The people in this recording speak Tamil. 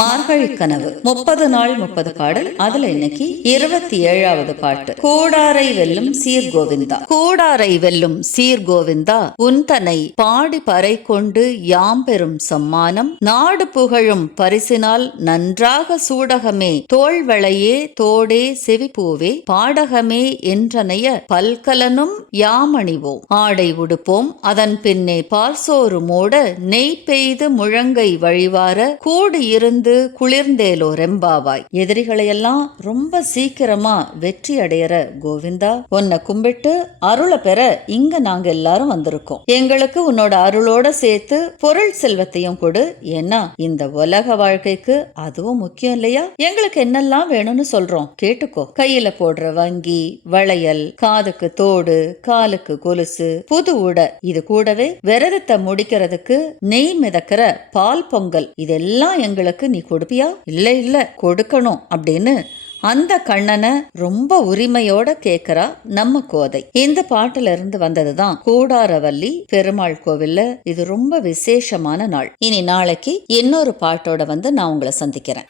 மார்கழி கனவு 30 நாள் 30 பாடல். அதுல இன்னைக்கு 27வது பாட்டு. கூடாரை வெல்லும் சீர்கோவிந்தா. கூடாரை வெல்லும் சீர்கோவிந்தா, உன்தனை பாடி பறை கொண்டு யாம் பெறும் சம்மானம், நாடு புகழும் பரிசினால் நன்றாக சூடகமே தோள்வளையே தோடே செவிப்பூவே, பாடகமே என்றனைய பல்கலனும் யாமணிவோம், ஆடை உடுப்போம் அதன் பின்னே பால்சோறு மூட, நெய் பெய்து முழங்கை வழிவார கூடி இருந்து குளிர்ந்தேலோ ரெம்பாவாய். எதிரிகளையெல்லாம் ரொம்ப சீக்கிரமா வெற்றி அடையற கோவிந்தா, உன்னை கும்பிட்டு அருளை பெற இங்க நாங்க எல்லாரும் வந்திருக்கோம். எங்களுக்கு உன்னோட அருளோட சேர்த்து பொருள் செல்வத்தையும் கொடு. ஏன்னா இந்த உலக வாழ்க்கைக்கு அதுவும் முக்கியம் இல்லையா? எங்களுக்கு என்னெல்லாம் வேணும்னு சொல்றோம், கேட்டுக்கோ. கையில போடுற வங்கி, வளையல், காதுக்கு தோடு, காலுக்கு கொலுசு, புது உடை, இது கூடவே விரதத்தை முடிக்கிறதுக்கு நெய் மிதக்கிற பால் பொங்கல், இதெல்லாம் எங்களுக்கு நீ கொடுப்பியா? இல்ல கொடுக்கணும் அப்படின்னு அந்த கண்ணனை ரொம்ப உரிமையோட கேக்குறா நம்ம கோதை. இந்த பாட்டுல இருந்து வந்ததுதான் கூடாரவல்லி பெருமாள் கோவில்ல இது ரொம்ப விசேஷமான நாள். இனி நாளைக்கு இன்னொரு பாட்டோட வந்து நான் உங்களை சந்திக்கிறேன்.